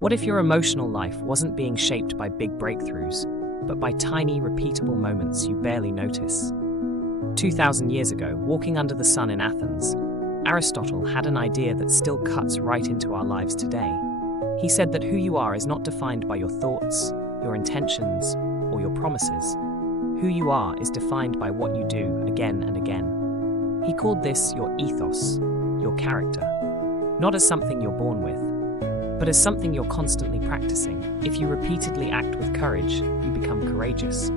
What if your emotional life wasn't being shaped by big breakthroughs, but by tiny, repeatable moments you barely notice? 2,000 years ago, walking under the sun in Athens, Aristotle had an idea that still cuts right into our lives today. He said that who you are is not defined by your thoughts, your intentions, or your promises. Who you are is defined by what you do again and again. He called this your ethos, your character, not as something you're born with, but as something you're constantly practicing. If you repeatedly act with courage, you become courageous.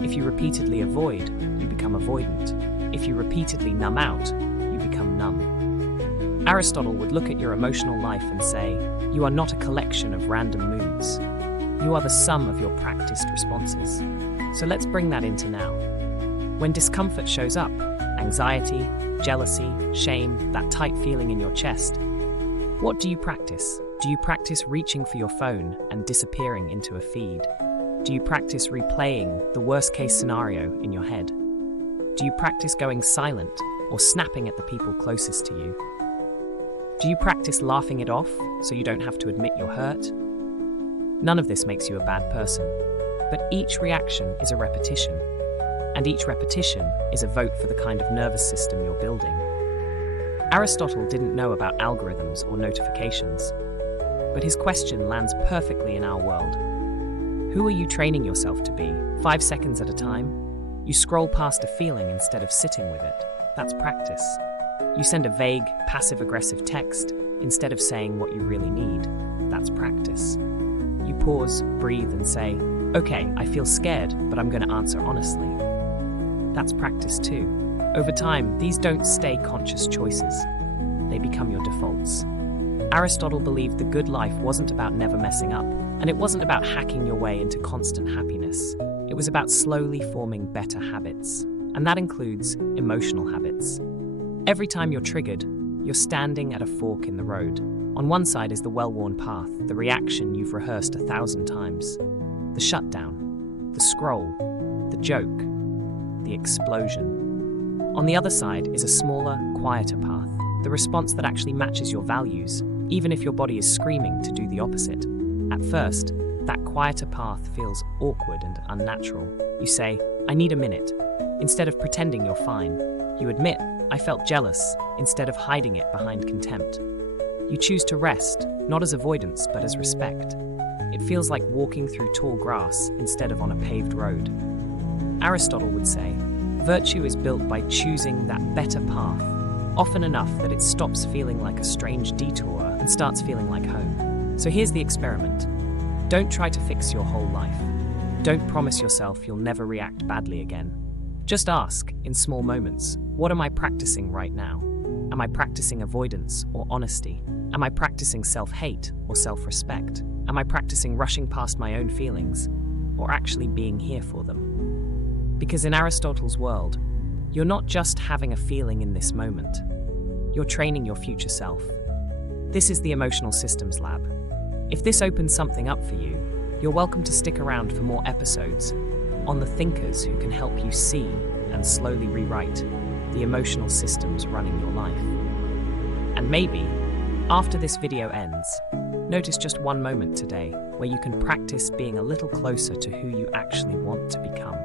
If you repeatedly avoid, you become avoidant. If you repeatedly numb out, you become numb. Aristotle would look at your emotional life and say, you are not a collection of random moods. You are the sum of your practiced responses. So let's bring that into now. When discomfort shows up, anxiety, jealousy, shame, that tight feeling in your chest, what do you practice? Do you practice reaching for your phone and disappearing into a feed? Do you practice replaying the worst-case scenario in your head? Do you practice going silent or snapping at the people closest to you? Do you practice laughing it off so you don't have to admit you're hurt? None of this makes you a bad person, but each reaction is a repetition, and each repetition is a vote for the kind of nervous system you're building. Aristotle didn't know about algorithms or notifications, but his question lands perfectly in our world. Who are you training yourself to be? 5 seconds at a time? You scroll past a feeling instead of sitting with it. That's practice. You send a vague, passive-aggressive text instead of saying what you really need. That's practice. You pause, breathe, and say, okay, I feel scared, but I'm going to answer honestly. That's practice too. Over time, these don't stay conscious choices. They become your defaults. Aristotle believed the good life wasn't about never messing up, and it wasn't about hacking your way into constant happiness. It was about slowly forming better habits, and that includes emotional habits. Every time you're triggered, you're standing at a fork in the road. On one side is the well-worn path, the reaction you've rehearsed 1,000 times. The shutdown, the scroll, the joke, the explosion. On the other side is a smaller, quieter path, the response that actually matches your values, even if your body is screaming to do the opposite. At first, that quieter path feels awkward and unnatural. You say, I need a minute. Instead of pretending you're fine, you admit, I felt jealous, instead of hiding it behind contempt. You choose to rest, not as avoidance, but as respect. It feels like walking through tall grass instead of on a paved road. Aristotle would say, virtue is built by choosing that better path, often enough that it stops feeling like a strange detour and starts feeling like home. So here's the experiment. Don't try to fix your whole life. Don't promise yourself you'll never react badly again. Just ask, in small moments, what am I practicing right now? Am I practicing avoidance or honesty? Am I practicing self-hate or self-respect? Am I practicing rushing past my own feelings or actually being here for them? Because in Aristotle's world, you're not just having a feeling in this moment. You're training your future self. This is the Emotional Systems Lab. If this opens something up for you, you're welcome to stick around for more episodes on the thinkers who can help you see and slowly rewrite the emotional systems running your life. And maybe, after this video ends, notice just one moment today where you can practice being a little closer to who you actually want to become.